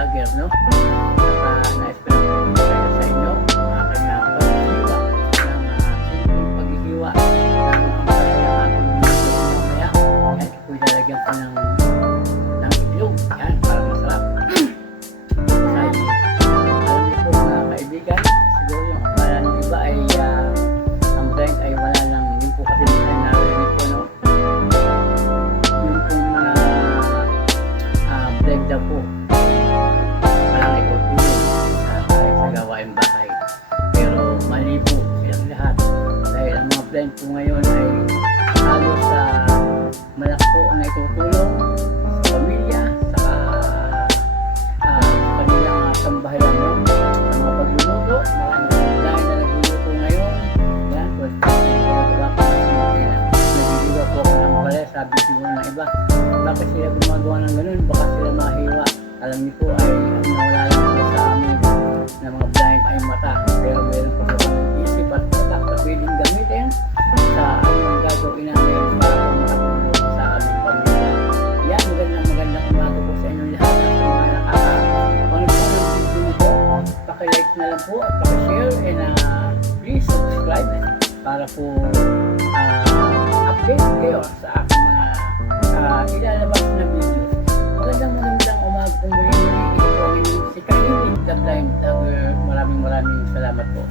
vlogger, no? At nais ko lang po kaya sa inyo kanyang paghihiwa ng paghihiwa ng ampalayang ating mamaya. Yan, ito ilalagyan ko ng itlog. Yan, para masarap. Kasi, alam niyo po mga kaibigan, siguro yung akala ng iba ay ang blend ay wala lang. Yun po kasi narinig ko, no? Yun po mga blend daw po. Walang itutulong sa gawain bahay. Pero mali po silang lahat. Dahil ang mga blend po ngayon ay halos malaki po na itutulong sa pamilya, sa kanilang sambahayan, no? Sa mga pagluluto, maraming dahil na nagluluto ngayon. Yan, pues, ginagawa ko na nila. Nagigiwa po ako ng pala, sabi siguro ng iba. Bakit sila gumagawa ng ganun? Baka sila mahiwa. Alam niyo po ay ang nawala lang po sa amin na mga blind ay mata. Pero meron po po ng isip at mata na pwedeng gamitin sa anong gagawin namin para makatulong sa aming pamilya. Yan, magandang umaga po sa inyong lahat at sa mga nakaka-monitor ng video ko. Paki-like na lang po at paki-share and please subscribe para po update kayo sa aking mga ilalabas na videos. Magandang umaga po muli. Ito po ang inyong si Kahilig, the Blind Vlogger. Maraming salamat po.